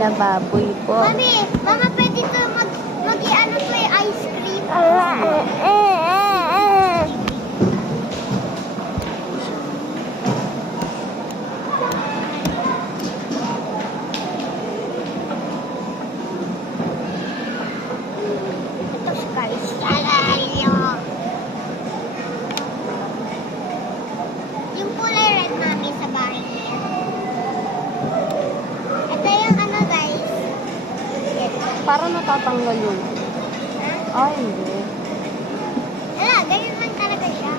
na baboy po. Mami, mama, pwede ito mag-i-ano to yung ice cream. Ito guys, alayo. Yung kulay red, mami, sa bahay niya. Ito yung ano guys. Parang natatanggal yun. Ay, hindi. Wala, ganyan lang talaga siya.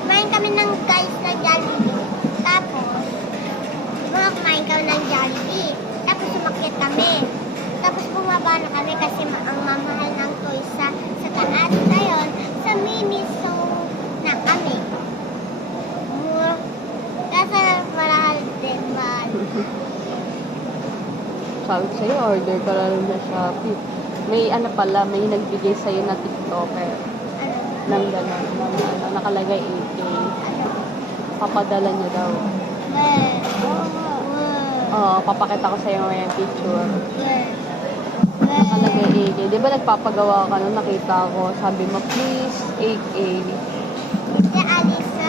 Kumain kami ng guys ng Jollibee. Tapos, kumain kami ng Jollibee. Tapos sumakyat kami. Tapos bumaba na kami kasi ang mamahal ng toys sa taas. Ngayon, sa Miniso na kami. Kasi marahal din man. Sabi ko sa'yo, order ka lang na Shopee. May ano pala, may nagbigay sa'yo na TikToker. Ano? Nang gano'n, nakalagay 8K. Papadala niya daw. Oo, papakita ko sa'yo yung picture. Nakalagay 8K. Di ba nagpapagawa ka nun, nakita ko. Sabi mo, please, 8K.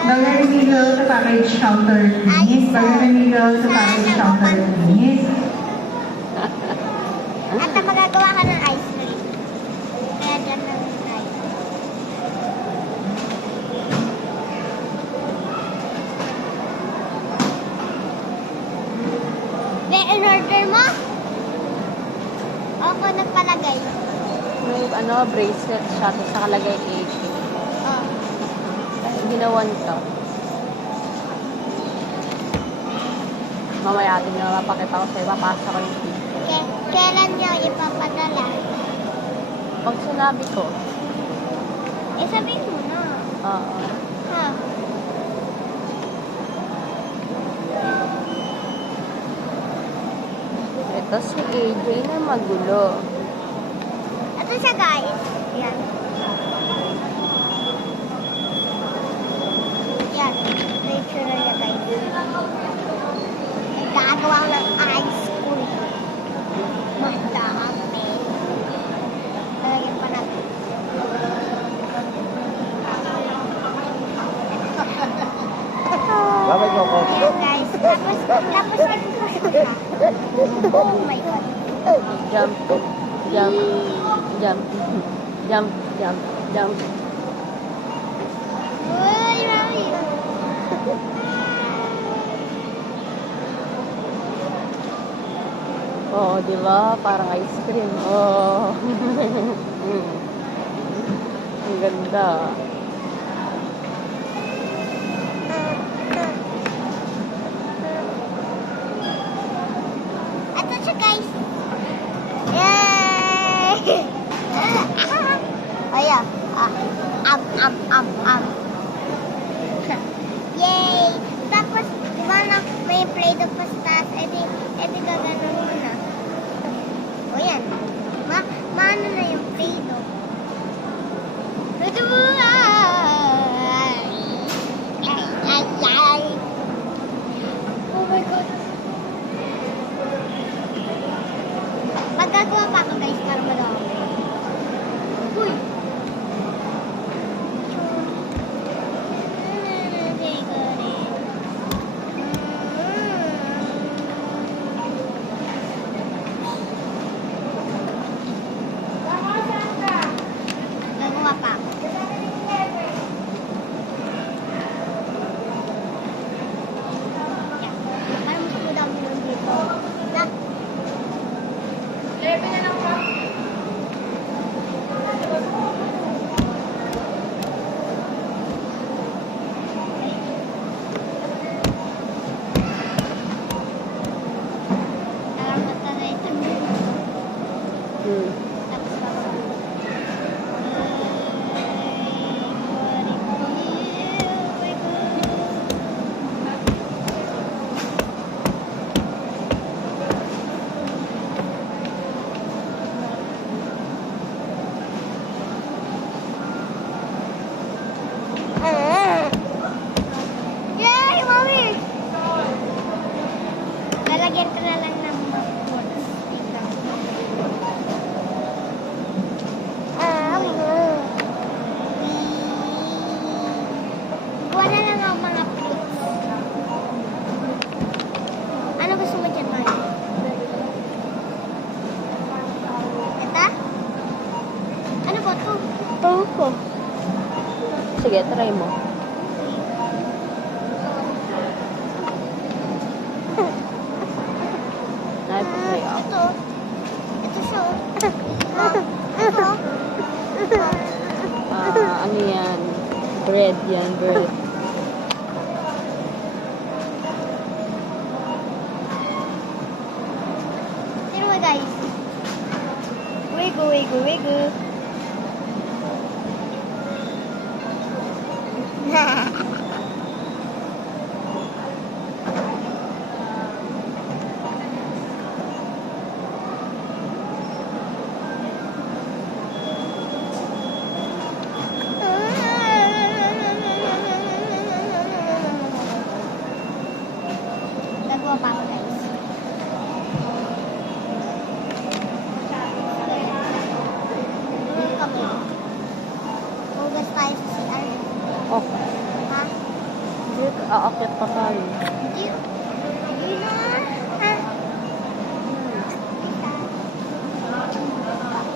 Valerie Miguel sa package shelter please. Valerie Miguel sa package shelter please. At magagawa ka ng ice cream. Kaya dyan lang tayo. In-order mo? Ako nagpalagay. May bracelet siya, tapos nakalagay 8K. Oh. Ginawan ka. Mamaya atin yung mapakita ko sa'yo, papasa ko yung picture. Kailan niyo ipapadala? Pag sinabi ko, Sabihin mo na. oo. Ha? Ito si AJ na magulo. Ito siya guys. Yan. Yan. Picture na niya guys. Gagawa ko ng ice cream. Magdami. Lagyan pa natin. Bakit mo ko? Ayan guys. Tapos ito pa. Oh my God. Jump, jump, jump, jump, jump, jump. Uy, mami. Oo, di ba? Parang ice cream. Oo. Ang ganda. Ito siya guys. Yay! Ayan. Yay! Tapos, diba na may Play-Doh pa sa taas, edi gaganon mo na. O yan. Maano na yung Play-Doh. Ay. Oh my God. Magagawa pa ako guys para magawa. Uy! Sige, try mo. Try ako. Ito siya. Ito. Ano yan? Bread yan, bread. Tira mo guys. Wiggle, wiggle, wiggle. Nagawa pa ako guys. Kami. Hugas tayo sa CR. Okay. Ha? Dito, aakit pa tayo. Hindi. Hindi na. Ha?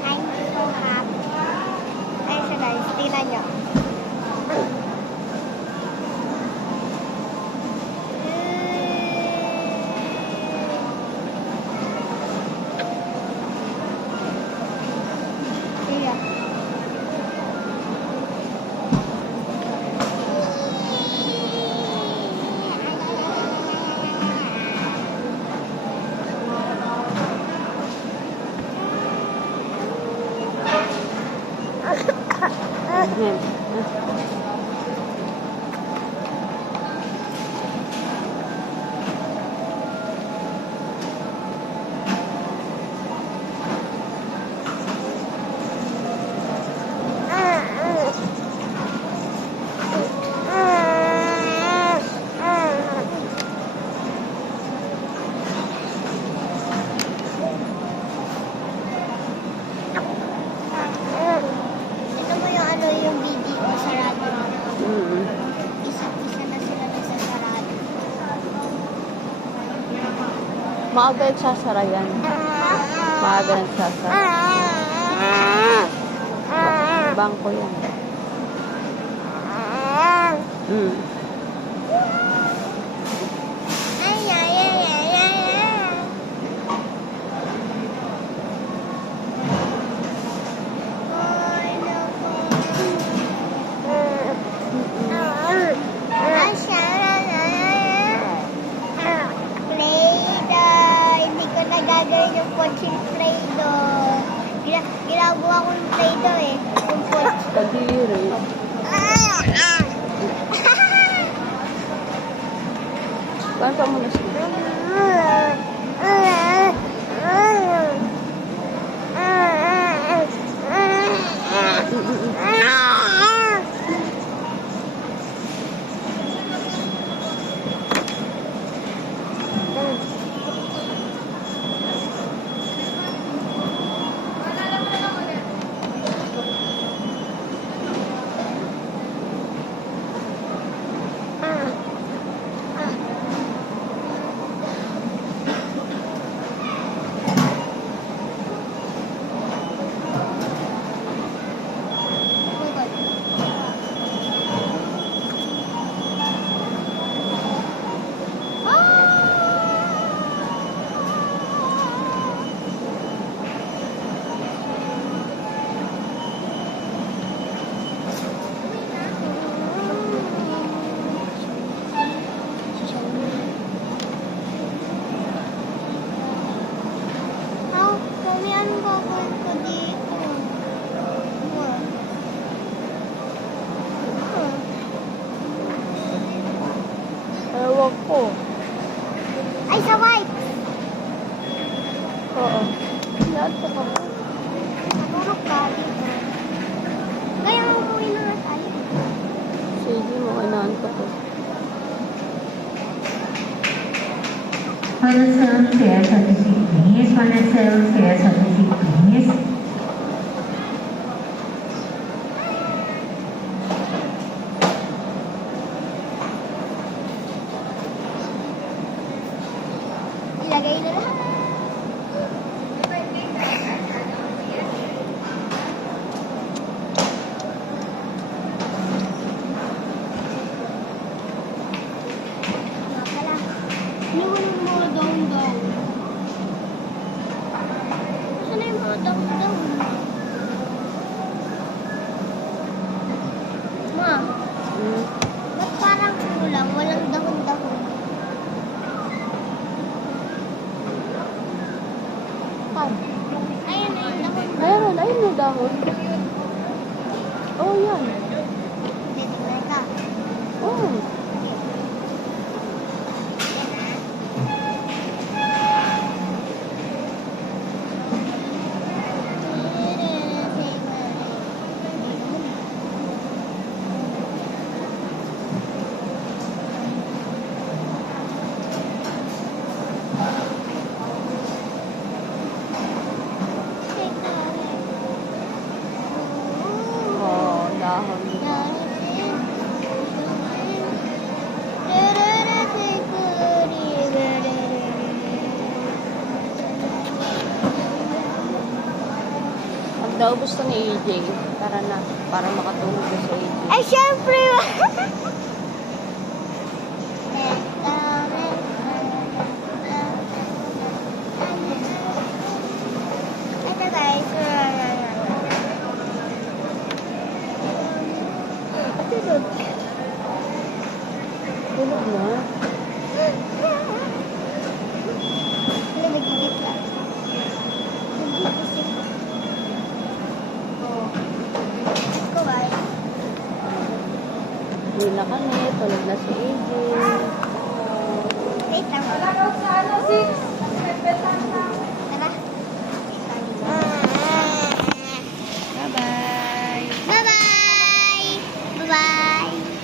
I'm so happy. Ayun siya guys. Tingnan nyo. Iya. Ahem. Ito mo yung ano yung video sa radyo. Mm. Isa-isa na sila nasa sarado. Maaga nagsasara yan. Maaga nagsasara. Bangko yan. Mm. Ay, ay, ay, ay, ay, ay. Ay, naku. Ay, siya, Play-Doh. Hindi ko nagagawin yung poching Play-Doh. Ginagawa ko yung Play-Doh eh. Yung poching. Kadiri. Kanta mo na siya. Mami, anong gagawin ko dito? Ewan ko. Ay, sa white! Oo. Yan sa ka. Natulog ka dito. Kaya umuwi na nga tayo. Sige mo, kailangan ko to. Final sound stairs at the seat, please. Final sound stairs at the seat, please. Ilagay na lahat. dahon. Oh, yan. Hindi, tignan ka. Oh. Oh, dahon. Pag daw gusto ni AJ, tara na, para makatulog na si AJ. Ay, syempre! Ito guys. Tulog. Tulog na. Nagigit lang. Ikaw ay. Hindi na kami, tulog na si AJ. Wait lang.